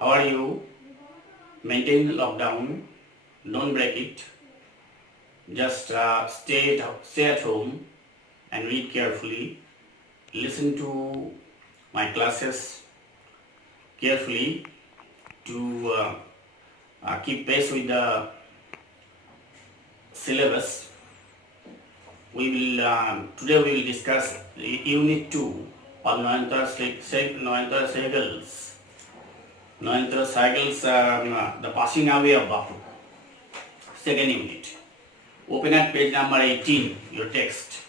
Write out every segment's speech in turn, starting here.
How are you? Maintain the lockdown. Don't break it. Just stay at home and read carefully. Listen to my classes carefully to keep pace with the syllabus. We will today we will discuss Unit 2 on Nayantara Sehgal's The Passing Away of Bapu. Second unit. Open at page number 18, your text.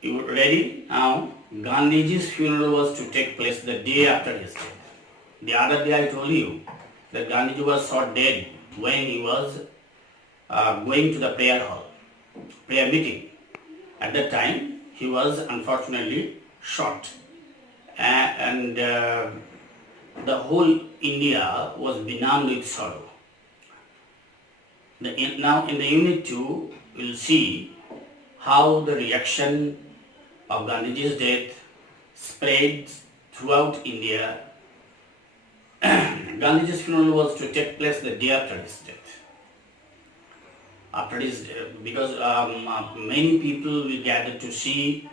You ready? Now, Gandhiji's funeral was to take place the day after his death. The other day I told you that Gandhiji was shot dead when he was going to the prayer meeting. At that time, he was unfortunately shot. And the whole India was benumbed with sorrow. Now in the unit 2, we'll see how the reaction of Gandhiji's death spread throughout India. Gandhiji's funeral was to take place the day after his death. Because many people will gather to see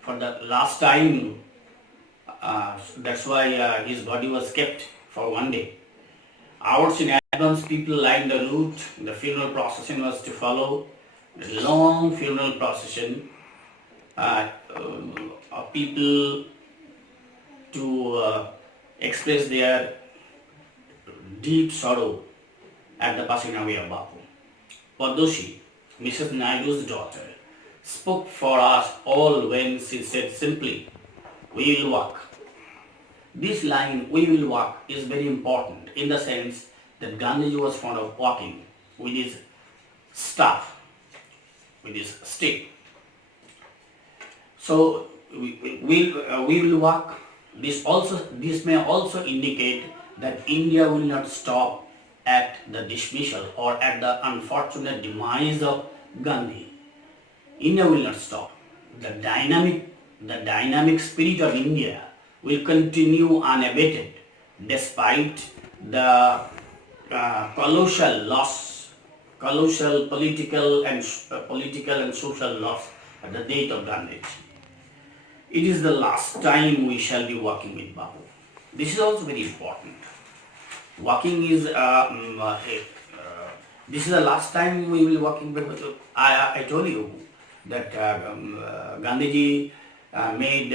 for the last time. That's why his body was kept for one day. Hours in advance, people lined the route. The funeral procession was to follow. A long funeral procession of people to express their deep sorrow at the passing away of Bapu. Padoshi, Mrs. Naidu's daughter, spoke for us all when she said simply, "We will walk." This line, "we will walk," is very important in the sense that Gandhiji was fond of walking with his staff, with his stick. So we will walk. This may also indicate that India will not stop at the dismissal or at the unfortunate demise of Gandhi. India will not stop. The dynamic spirit of India will continue unabated despite the colossal political and social loss at the death of Gandhiji. It is the last time we shall be walking with Bapu. This is also very important. Walking is this is the last time we will walking with Bapu. I told you that Gandhiji made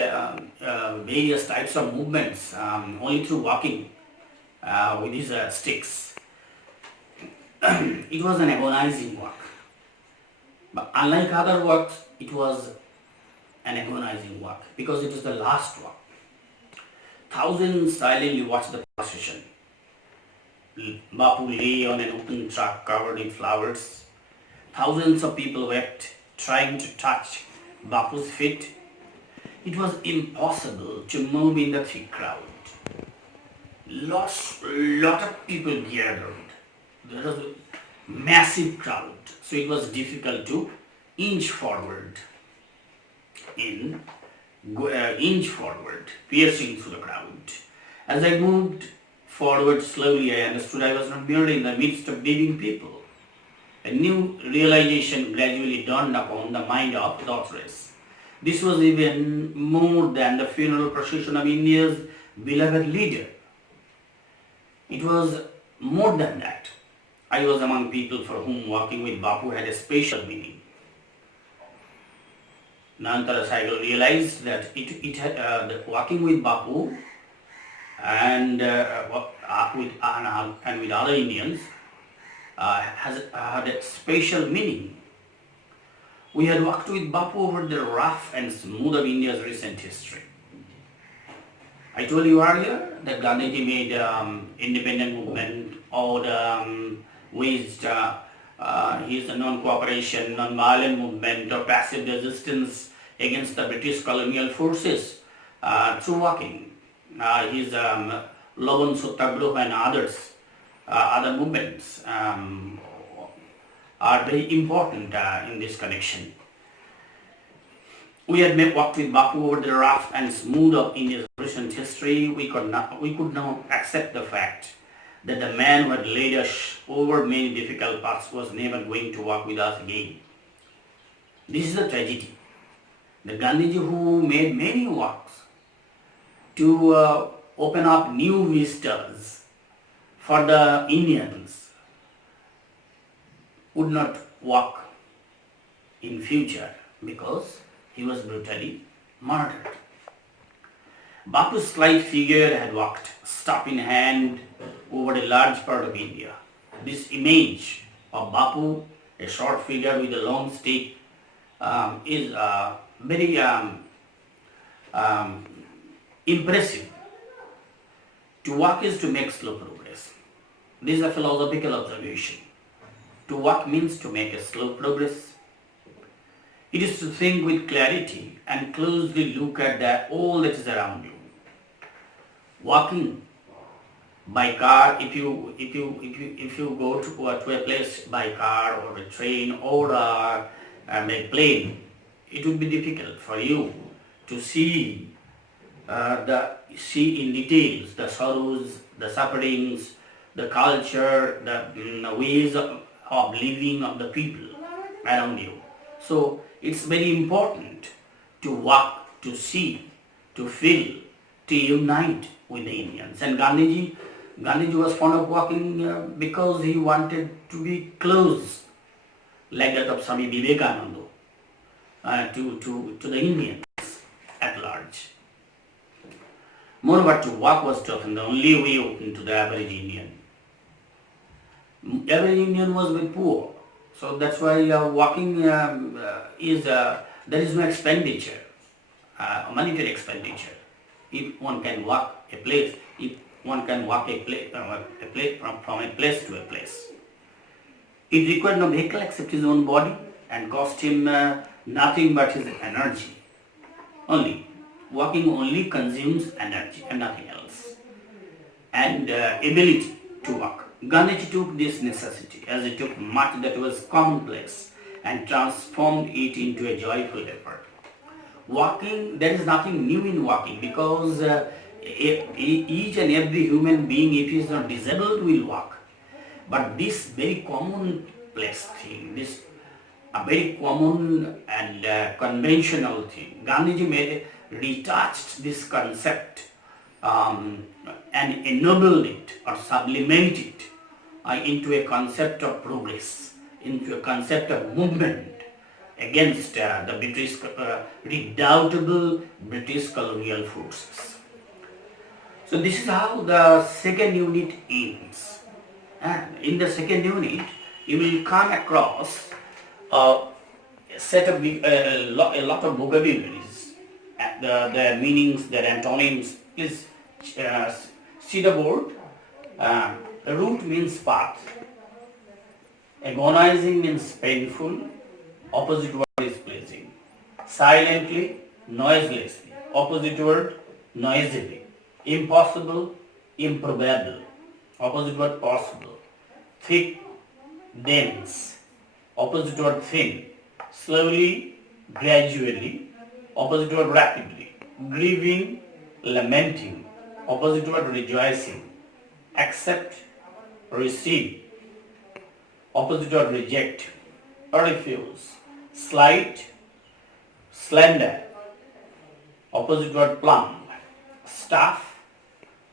various types of movements only through walking with his sticks. It was an agonizing walk. But unlike other walks, it was an agonizing walk because it was the last walk. Thousands silently watched the procession. Bapu lay on an open truck covered in flowers. Thousands of people wept, trying to touch Bapu's feet. It was impossible to move in the thick crowd. Lot of people gathered. There was a massive crowd, so it was difficult to inch forward, piercing through the crowd. As I moved forward slowly, I understood I was not merely in the midst of begging people. A new realization gradually dawned upon the mind of the authoress. This was even more than the funeral procession of India's beloved leader. It was more than that. I was among people for whom walking with Bapu had a special meaning. Nayantara Sehgal realized that the walking with Bapu and with other Indians had a special meaning. We had walked with Bapu over the rough and smooth of India's recent history. I told you earlier that Gandhiji made independent movement or waged his non-cooperation, non-violent movement or passive resistance against the British colonial forces through walking. His Laban Satyagraha and other movements are very important in this connection. We had walked with Bapu over the rough and smooth of India's recent history. We could not accept the fact that the man who had led us over many difficult paths was never going to walk with us again. This is the tragedy. The Gandhiji who made many walks to open up new vistas for the Indians would not walk in future because he was brutally murdered. Bapu's slight figure had walked, staff in hand, over a large part of India. This image of Bapu, a short figure with a long stick, is very um, impressive. To walk is to make slow progress. This is a philosophical observation. To walk means to make a slow progress. It is to think with clarity and closely look at all that is around you. Walking by car, if you go to a place by car or a train or a plane, it would be difficult for you to see in details the sorrows, the sufferings, the culture, the ways of living of the people around you. So it's very important to walk, to see, to feel, to unite with the Indians. And Gandhiji was fond of walking because he wanted to be close, like that of Swami Vivekananda, to the Indians at large. Moreover, to walk was often the only way open to the average Indian. Average Indian was very poor, so that's why walking is there is no expenditure, monetary expenditure. If one can walk a place, if one can walk a place from a place to a place, it required no vehicle except his own body and cost him nothing but his energy. Only walking only consumes energy and nothing else, and ability to walk. Gandhiji took this necessity as he took much that was commonplace and transformed it into a joyful effort. Walking, there is nothing new in walking because each and every human being, if he is not disabled, will walk. But this very commonplace thing, this a very common and conventional thing, Gandhiji retouched this concept and ennobled it or sublimated it into a concept of progress, into a concept of movement against the British, redoubtable British colonial forces. So this is how the second unit ends. And in the second unit, you will come across a lot of vocabularies, the meanings, their antonyms. Please see the board. Root means path. Agonizing means painful. Opposite word is pleasing. Silently, noiselessly. Opposite word, noisily. Impossible, improbable. Opposite word, possible. Thick, dense. Opposite word, thin. Slowly, gradually. Opposite word, rapidly. Grieving, lamenting. Opposite word, rejoicing. Accept, receive. Opposite word, reject or refuse. Slight, slender. Opposite word, plump. Staff,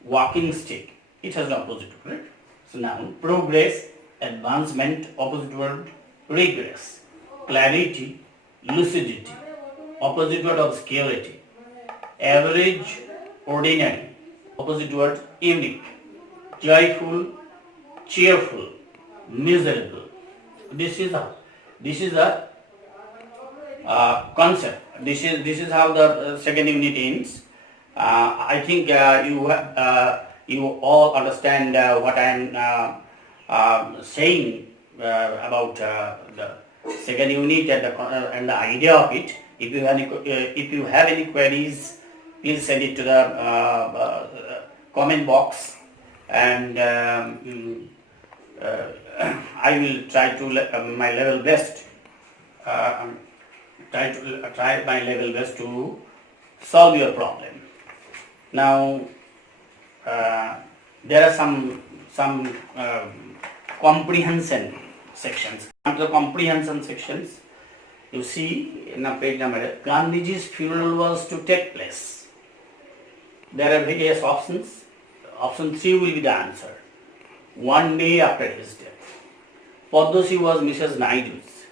walking stick. It has the opposite word. So now, progress, advancement, opposite word, regress. Clarity, lucidity. Opposite word, obscurity. Average, ordinary. Opposite word, unique. Joyful, cheerful, miserable. This is a concept. This is how the second unit ends. I think you all understand what I am saying about the second unit and the idea of it. If you have any queries, please send it to the comment box, and I will try to my level best try my level best to solve your problem. Now, there are some comprehension sections. Under the comprehension sections, you see in a page number, Gandhiji's funeral was to take place. There are various options. Option 3 will be the answer. One day after his death. Paddosi was Mrs. Naidu's.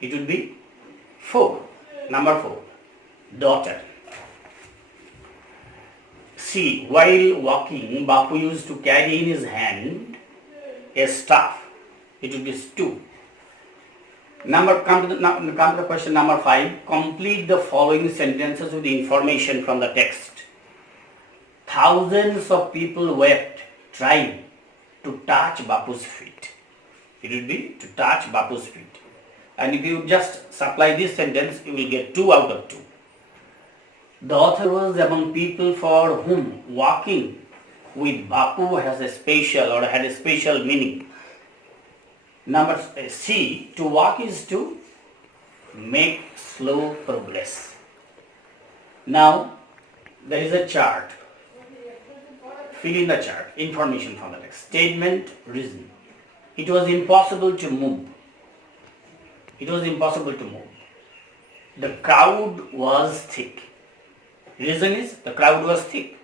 It would be 4. Number 4. Daughter. C. While walking, Bapu used to carry in his hand a staff. It would be 2. Come to the question number 5. Complete the following sentences with information from the text. Thousands of people wept, trying to touch Bapu's feet. It would be to touch Bapu's feet. And if you just supply this sentence, you will get 2 out of 2. The author was among people for whom walking with Bapu has a special or had a special meaning. Number C, to walk is to make slow progress. Now, there is a chart. Fill in the chart, information from the text. Statement, reason. It was impossible to move. It was impossible to move. The crowd was thick. Reason is, the crowd was thick.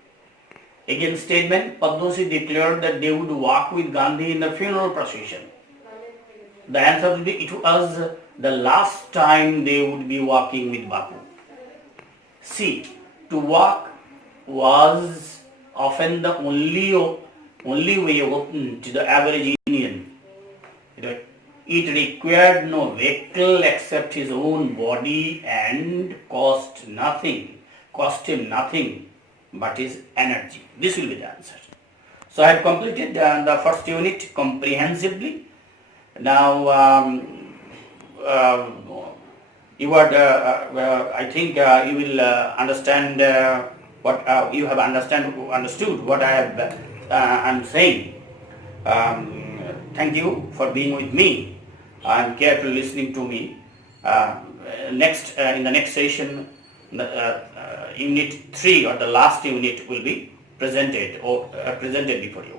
Again, statement, Paddosi declared that they would walk with Gandhi in the funeral procession. The answer will be, it was the last time they would be walking with Bapu. C, to walk was often the only way open to the average Indian. It required no vehicle except his own body and cost him nothing but his energy. This will be the answer. So I have completed the first unit comprehensively. Now I think you will understand what you have understood what I'm saying. Thank you for being with me and carefully listening to me. In the next session, unit 3 or the last unit will be presented before you.